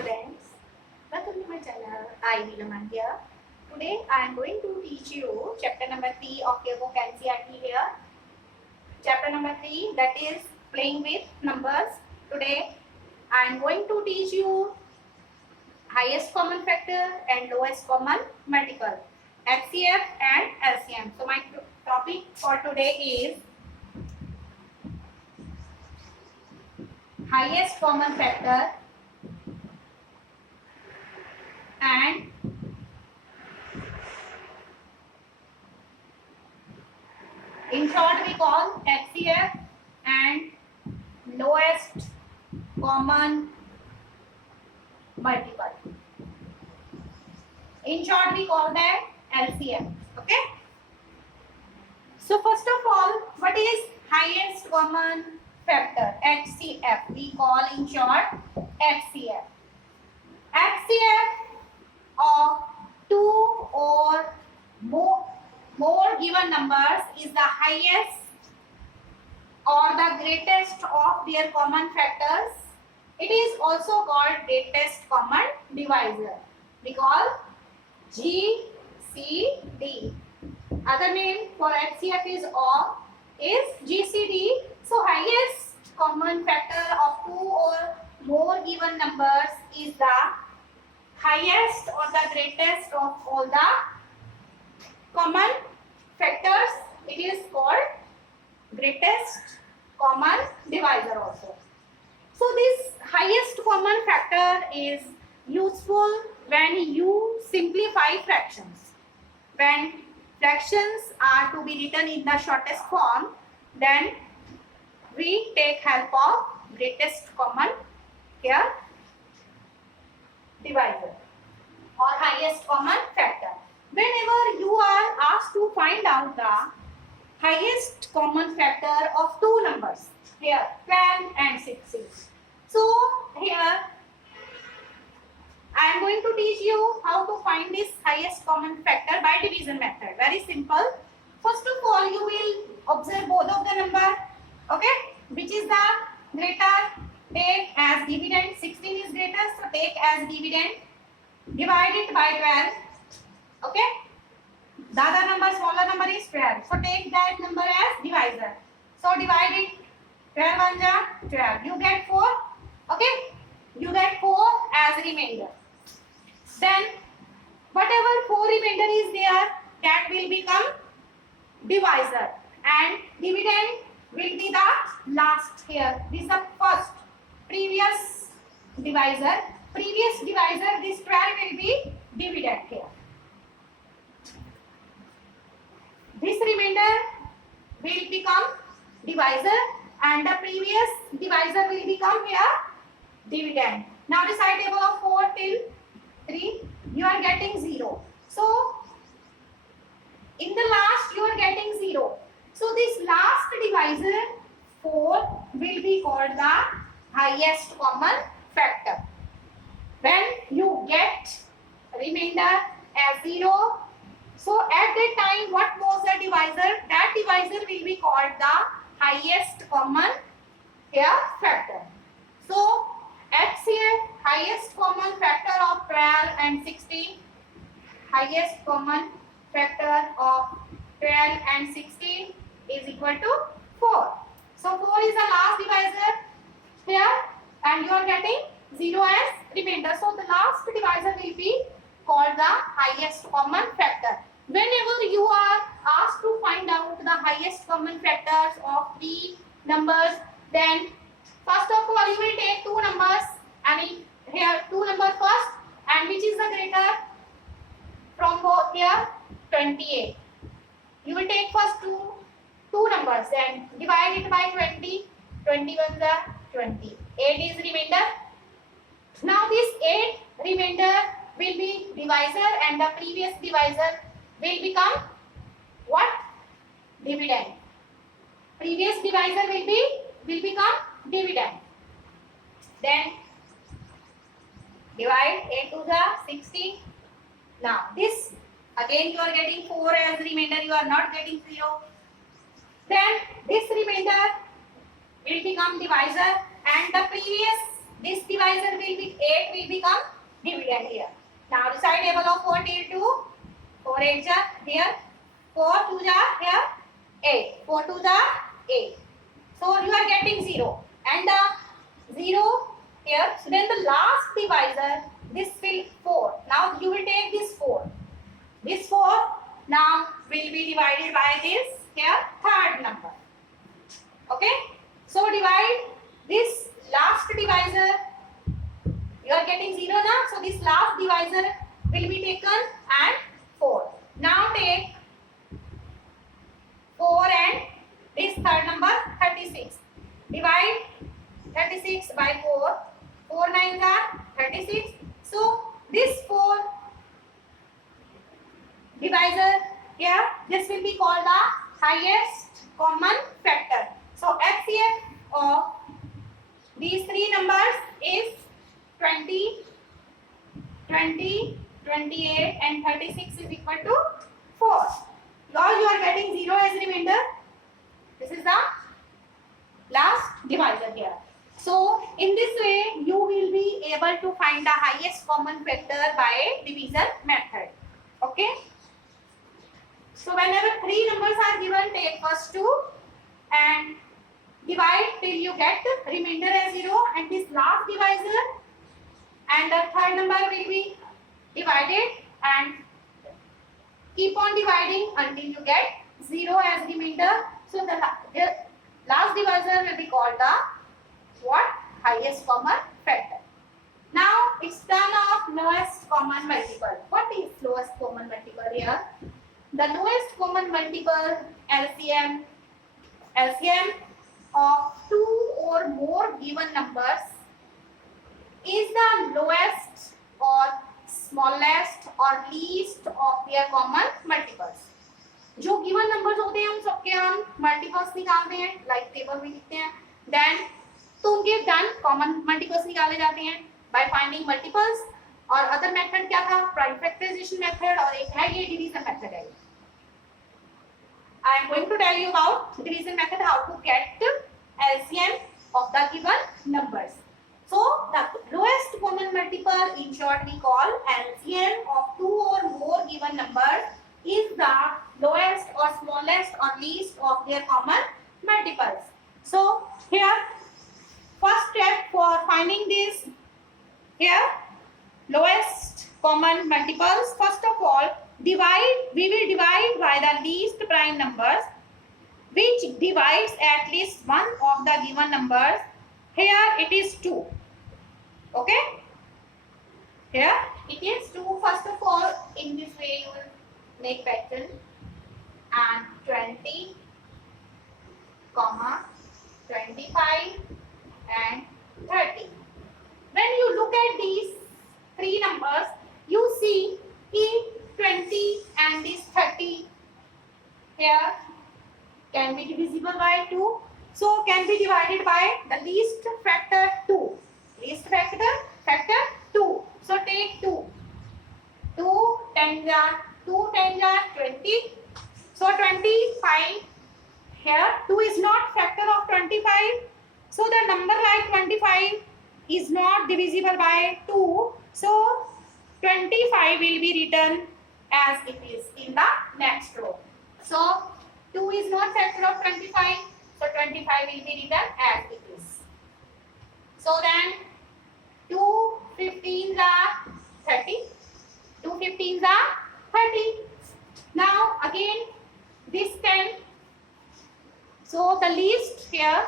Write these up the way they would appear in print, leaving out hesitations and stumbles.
students, welcome to my channel. I Vilaman here. Today I am going to teach you chapter number 3 of your book NCERT here. Chapter number 3, that is playing with numbers. Today I am going to teach you highest common factor and lowest common multiple, HCF and LCM. So my topic for today is highest common factor and in short we call HCF and lowest common multiple. In short we call that LCM. Okay. So first of all, what is highest common factor? HCF. We call in short HCF. HCF of two or more given numbers is the highest or the greatest of their common factors. It is also called greatest common divisor. We call GCD. Other name for HCF is GCD. So highest common factor of two or more given numbers is the highest or the greatest of all the common factors. It is called greatest common divisor also. So this highest common factor is useful when you simplify fractions. When fractions are to be written in the shortest form, then we take help of greatest common here divisor or highest common factor. Whenever you are asked to find out the highest common factor of two numbers, here 12 and 16. So here I am going to teach you how to find this highest common factor by division method. Very simple. First of all, you will observe both of the number. Okay, which is the greater, take as dividend. 16 is greater, so take as dividend. Divide it by 12. Okay, the other number, smaller number is 12, so take that number as divisor. So divide it. 12 1 ja 12. You get 4. Okay, you get 4 as remainder. Then whatever 4 remainder is there, that will become divisor, and dividend will be the last here. This is the first previous divisor. Previous divisor, this 12 will be dividend here. This remainder will become divisor and the previous divisor will become here dividend. Now recite table of 4 till 3. You are getting 0. So in the last you are getting 0. So this last divisor 4 will be called the highest common factor. When you get remainder as 0, so at that time what was the divisor? That divisor will be called the highest common here factor. So HCF, highest common factor of 12 and 16. Highest common factor of 12 and 16 is equal to 4. So 4 is the last divisor here and you are getting 0 as remainder. So the last divisor will be called the highest common factor. Whenever you are asked to find out the highest common factors of three numbers, then first of all you will take two numbers. I mean here two numbers first, and which is the greater from both here 28. You will take first two numbers and divide it by 20. 21 is 20. 8 is remainder. Now this 8 remainder will be divisor and the previous divisor will become what? Dividend. Previous divisor will become dividend. Then divide 8 to the 16. Now this again you are getting 4 as remainder, you are not getting 0. Then this remainder will become divisor and the previous this divisor will be 8 will become dividend here. Now recite table of 4 till 2. 4 8 ja here. 4 2 ja here. 8. 4 2 ja 8. So you are getting 0 and the 0 here. So then the last divisor, this will 4. Now you will take this 4. This 4 now will be divided by this here third number. Okay. So divide this last divisor. You are getting 0 now. So this last divisor will be taken and 4. Now take 4 and this third number 36. Divide 36 by 4. 4 9s are 36. So this 4 divisor here, this will be called the highest common factor. So HCF of these three numbers is 20, 20, 28 and 36 is equal to 4. Now you are getting 0 as remainder. This is the last divisor here. So in this way you will be able to find the highest common factor by division method. Okay. So whenever three numbers are given, take first two and divide till you get remainder as 0 and this last divisor and the third number will be divided and keep on dividing until you get 0 as remainder. So the last divisor will be called the what? Highest common factor. Now it's turn of lowest common multiple. What is lowest common multiple here? The lowest common multiple LCM of two or more given numbers is the lowest or smallest or least of their common multiples. जो given numbers होते हैं उन सबके हम multiples निकालते हैं, like table में लिखते हैं. Then तो उनके then common multiples निकाले जाते हैं by finding multiples. और other method क्या था? Prime factorization method और एक है ये division method है. I am going to tell you about division method, how to get LCM of the given numbers. So the lowest common multiple, in short we call LCM of two or more given numbers, is the lowest or smallest or least of their common multiples. So here first step for finding this here lowest common multiples, first of all we will divide by the least prime numbers which divides at least one of the given numbers. Here it is 2. Okay, here it is 2. First of all, in this way you will make pattern and 20, 25 and 30. When you look at these three numbers, you see 20 and this 30 here can be divisible by 2. So can be divided by the least factor 2. Least factor 2. So take 2. 2 10 are 20. So 25 here 2 is not factor of 25. So the number like 25 is not divisible by 2. So 25 will be written as it is in the next row. So 2 is not factor of 25. So 25 will be written as it is. So then 2 15s are 30. 2 15s are 30. Now again this 10. So the least here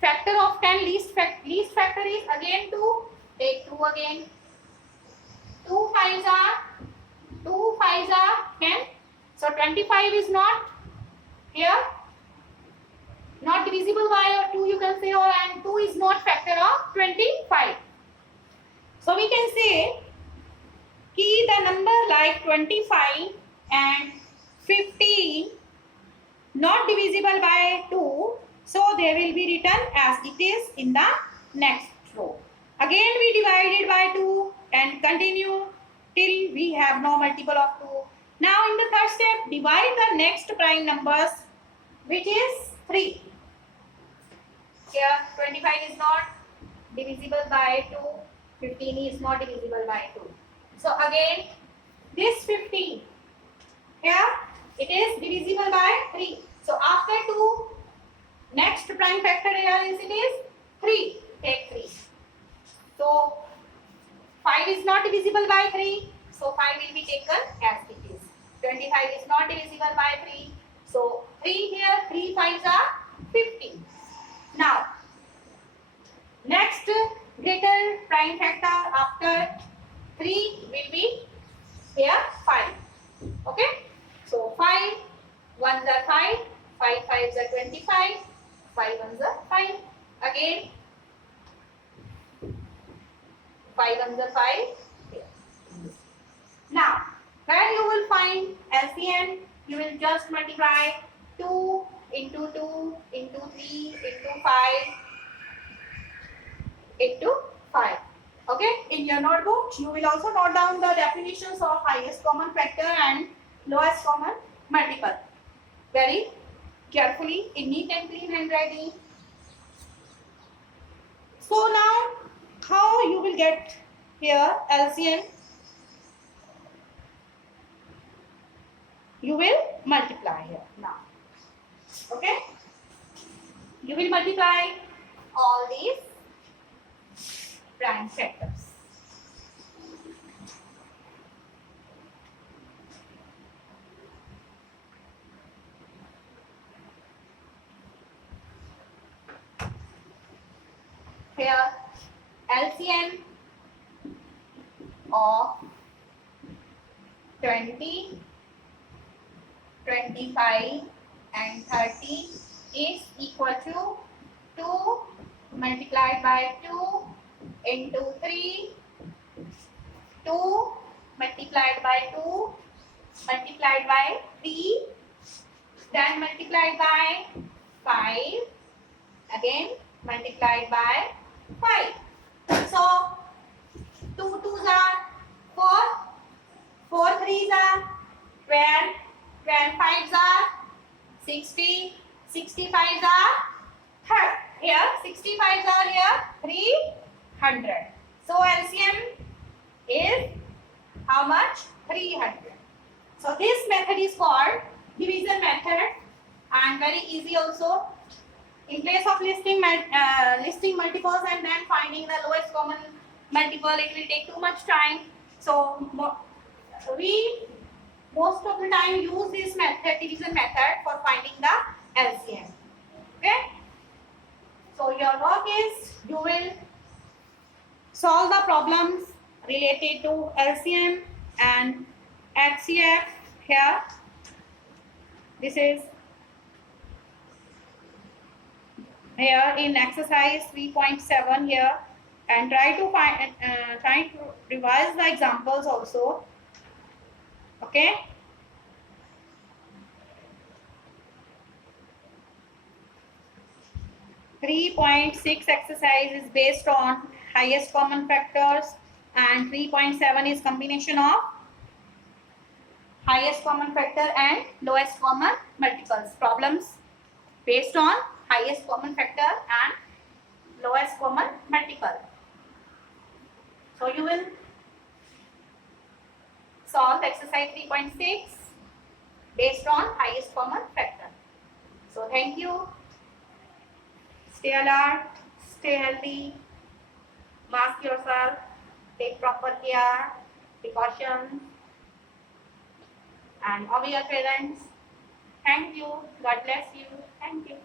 factor of 10 least factor is again 2. Take 2 again. 2 5s are 10. So 25 is not here, not divisible by 2 you can say, or and 2 is not factor of 25. So we can say कि the number like 25 and 15 not divisible by 2, so they will be written as it is in the next row. Again we divided by 2 and continue till we have no multiple of 2. Now in the third step, divide the next prime numbers, which is 3. Here 25 is not divisible by 2. 15 is not divisible by 2. So again, this 15, here it is divisible by 3. So after 2, next prime factor here is it is 3. Take 3. So 5 is not divisible by 3. So 5 will be taken as it is. 25 is not divisible by 3. So 3 here, 3 5s are 15. Now, next greater prime factor after 3 will be here 5. Okay. So 5 1s are 5, 5 5s are 25, 5 1s are 5. Again 5 1s are 5. Here. Now, where you will find LCM, you will just multiply 2 into 2 into 3 into 5 into 5. Okay, in your notebook, you will also note down the definitions of highest common factor and lowest common multiple. Very carefully in neat and clean handwriting. So now, how you will get here LCM? You will multiply here now. Okay? You will multiply all these prime factors. Here, LCM of 20, 25 and 30 is equal to 2 multiplied by 2 into 3, 2 multiplied by 2 multiplied by 3, then multiplied by 5, again multiplied by 5. So 2 2s are 4, 4 3s are 12, 12 5s are 60, 65s are 30. Here 65s are here 300. So LCM is how much? 300. So this method is called division method and very easy also. In place of listing multiples and then finding the lowest common multiple, it will take too much time. So we most of the time use this method, division method, for finding the LCM. Okay. So your work is you will solve the problems related to LCM and HCF here. This is here in exercise 3.7 here, and try to find try to revise the examples also. Okay. .6 exercise is based on highest common factors and 3.7 is combination of highest common factor and lowest common multiples. Problems based on highest common factor and lowest common multiple. So you will solve exercise 3.6 based on highest common factor. So thank you. Stay alert, stay healthy, mask yourself, take proper care, precautions, and obey your parents. Thank you. God bless you. Thank you.